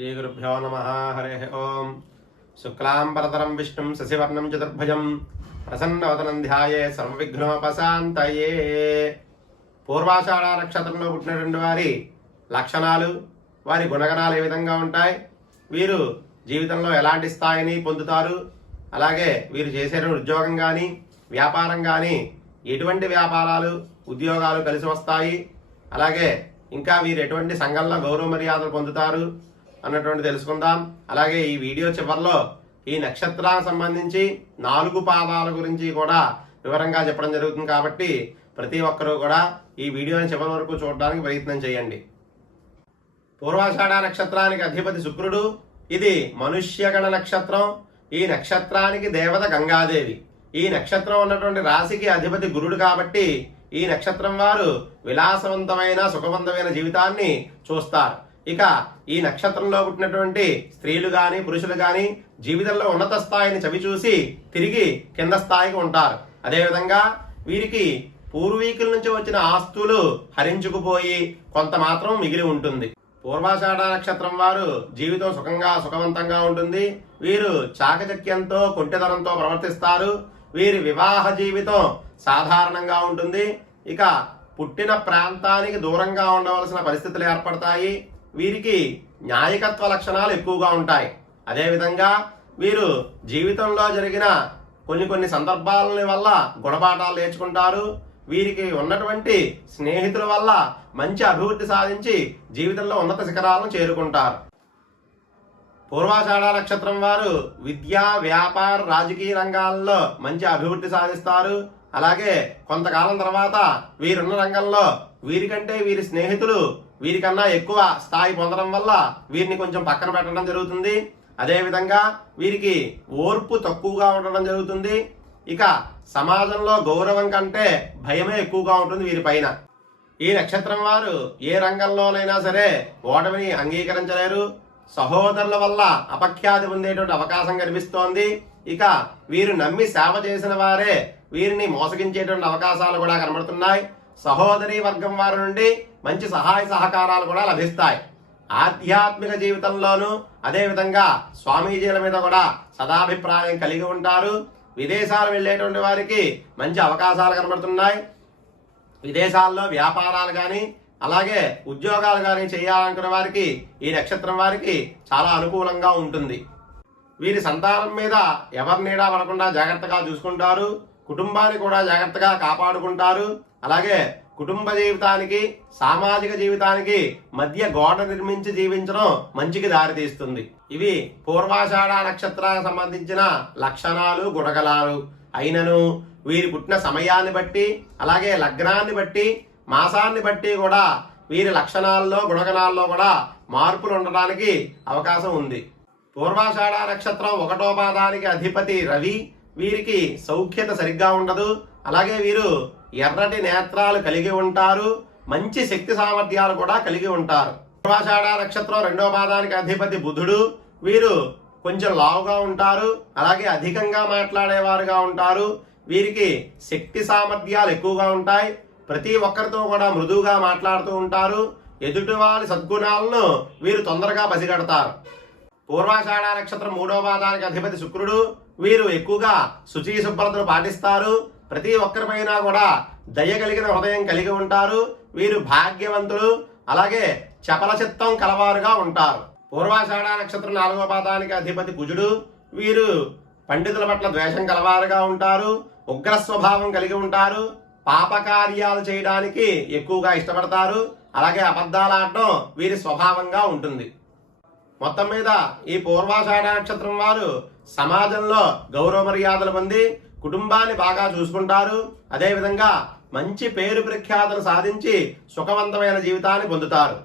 శ్రీగురుభ్యో నమ హరి ఓం శుక్లాంబరతరం విష్ణుం శశివర్ణం చతుర్భుజం ప్రసన్నవదనం ధ్యాయే సర్వవిఘ్నోపశాంతయే పూర్వాషాఢ నక్షత్రంలో పుట్టినటువంటి వారి లక్షణాలు వారి గుణగణాలు ఏ విధంగా ఉంటాయి? వీరు జీవితంలో ఎలాంటి స్థాయిని పొందుతారు? అలాగే వీరు చేసే ఉద్యోగం కానీ వ్యాపారం కానీ ఎటువంటి వ్యాపారాలు ఉద్యోగాలు కలిసి వస్తాయి? అలాగే ఇంకా వీరు ఎటువంటి సంఘంలో గౌరవ మర్యాదలు పొందుతారు? అన్నటువంటి తెలుసుకుందాం. అలాగే ఈ వీడియో చివరిలో ఈ నక్షత్రానికి సంబంధించి నాలుగు పాదాల గురించి కూడా వివరంగా చెప్పడం జరుగుతుంది కాబట్టి ప్రతి ఒక్కరూ కూడా ఈ వీడియోని చివరి వరకు చూడడానికి ప్రయత్నం చేయండి. పూర్వాషాఢ నక్షత్రానికి అధిపతి శుక్రుడు. ఇది మనుష్యగణ నక్షత్రం. ఈ నక్షత్రానికి దేవత గంగాదేవి. ఈ నక్షత్రం ఉన్నటువంటి రాశికి అధిపతి గురుడు కాబట్టి ఈ నక్షత్రం వారు విలాసవంతమైన సుఖవంతమైన జీవితాన్ని చూస్తారు. ఇక ఈ నక్షత్రంలో పుట్టినటువంటి స్త్రీలు కానీ పురుషులు కానీ జీవితంలో ఉన్నత స్థాయిని చవిచూసి తిరిగి కింద స్థాయికి ఉంటారు. అదేవిధంగా వీరికి పూర్వీకుల నుంచి వచ్చిన ఆస్తులు హరించుకుపోయి కొంత మాత్రం మిగిలి ఉంటుంది. పూర్వాషాఢ నక్షత్రం వారు జీవితం సుఖంగా సుఖవంతంగా ఉంటుంది. వీరు చాకచక్యంతో కుంటితనంతో ప్రవర్తిస్తారు. వీరి వివాహ జీవితం సాధారణంగా ఉంటుంది. ఇక పుట్టిన ప్రాంతానికి దూరంగా ఉండవలసిన పరిస్థితులు ఏర్పడతాయి. వీరికి న్యాయకత్వ లక్షణాలు ఎక్కువగా ఉంటాయి. అదేవిధంగా వీరు జీవితంలో జరిగిన కొన్ని కొన్ని సందర్భాల వల్ల గుణపాఠాలు నేర్చుకుంటారు. వీరికి ఉన్నటువంటి స్నేహితుల వల్ల మంచి అభివృద్ధి సాధించి జీవితంలో ఉన్నత శిఖరాలను చేరుకుంటారు. పూర్వాషాఢ నక్షత్రం వారు విద్యా వ్యాపార రాజకీయ రంగాల్లో మంచి అభివృద్ధి సాధిస్తారు. అలాగే కొంతకాలం తర్వాత వీరున్న రంగంలో వీరికంటే వీరి స్నేహితులు వీరికన్నా ఎక్కువ స్థాయి పొందడం వల్ల వీరిని కొంచెం పక్కన పెట్టడం జరుగుతుంది. అదేవిధంగా వీరికి ఓర్పు తక్కువగా ఉండడం జరుగుతుంది. ఇక సమాజంలో గౌరవం కంటే భయమే ఎక్కువగా ఉంటుంది వీరి పైన ఈ నక్షత్రం వారు ఏ రంగంలోనైనా సరే ఓటమిని అంగీకరించలేరు. సహోదరుల వల్ల అపఖ్యాతి పొందేటువంటి అవకాశం కనిపిస్తోంది. ఇక వీరు నమ్మి సేవ చేసిన వారే వీరిని మోసగించేటువంటి అవకాశాలు కూడా కనబడుతున్నాయి. సహోదరి వర్గం వారి నుండి మంచి సహాయ సహకారాలు కూడా లభిస్తాయి. ఆధ్యాత్మిక జీవితంలోనూ అదేవిధంగా స్వామీజీల మీద కూడా సదాభిప్రాయం కలిగి ఉంటారు. విదేశాలు వెళ్ళేటువంటి వారికి మంచి అవకాశాలు కనబడుతున్నాయి. విదేశాల్లో వ్యాపారాలు కానీ అలాగే ఉద్యోగాలు కానీ చేయాలనుకున్న వారికి ఈ నక్షత్రం వారికి చాలా అనుకూలంగా ఉంటుంది. వీరి సంతానం మీద ఎవరి నీడా పడకుండా జాగ్రత్తగా చూసుకుంటారు. కుటుంబాన్ని కూడా జాగ్రత్తగా కాపాడుకుంటారు. అలాగే కుటుంబ జీవితానికి సామాజిక జీవితానికి మధ్య గోడ నిర్మించి జీవించడం మంచికి దారితీస్తుంది. ఇవి పూర్వాషాఢ నక్షత్రానికి సంబంధించిన లక్షణాలు గుణగలాలు అయినను వీరి పుట్టిన సమయాన్ని బట్టి అలాగే లగ్నాన్ని బట్టి మాసాన్ని బట్టి కూడా వీరి లక్షణాల్లో గుణగణాల్లో కూడా మార్పులు ఉండడానికి అవకాశం ఉంది. పూర్వాషాఢ నక్షత్రం ఒకటో పాదానికి అధిపతి రవి. వీరికి సౌఖ్యత సరిగ్గా ఉండదు. అలాగే వీరు ఎర్రటి నేత్రాలు కలిగి ఉంటారు. మంచి శక్తి సామర్థ్యాలు కూడా కలిగి ఉంటారు. పూర్వాషాఢ నక్షత్రం రెండో పాదానికి అధిపతి బుధుడు. వీరు కొంచెం లావుగా ఉంటారు. అలాగే అధికంగా మాట్లాడేవారుగా ఉంటారు. వీరికి శక్తి సామర్థ్యాలు ఎక్కువగా ఉంటాయి. ప్రతి ఒక్కరితో కూడా మృదువుగా మాట్లాడుతూ ఉంటారు. ఎదుటి వారి సద్గుణాలను వీరు తొందరగా పసిగడతారు. పూర్వాషాఢ నక్షత్రం మూడో పాదానికి అధిపతి శుక్రుడు. వీరు ఎక్కువగా శుచి శుభ్రతను పాటిస్తారు. ప్రతి ఒక్కరిపైన కూడా దయ కలిగిన హృదయం కలిగి ఉంటారు. వీరు భాగ్యవంతులు. అలాగే చపల చిత్తం కలవారుగా ఉంటారు. పూర్వాషాఢ నక్షత్రం నాలుగో పాదానికి అధిపతి కుజుడు. వీరు పండితుల పట్ల ద్వేషం కలవారుగా ఉంటారు. ఉగ్ర స్వభావం కలిగి ఉంటారు. పాపకార్యాలు చేయడానికి ఎక్కువగా ఇష్టపడతారు. అలాగే అబద్ధాలు ఆడటం వీరి స్వభావంగా ఉంటుంది. మొత్తం మీద ఈ పూర్వాషాఢ నక్షత్రం వారు సమాజంలో గౌరవ మర్యాదలు పొంది కుటుంబాన్ని బాగా చూసుకుంటారు. అదేవిధంగా మంచి పేరు ప్రఖ్యాతలు సాధించి సుఖవంతమైన జీవితాన్ని పొందుతారు.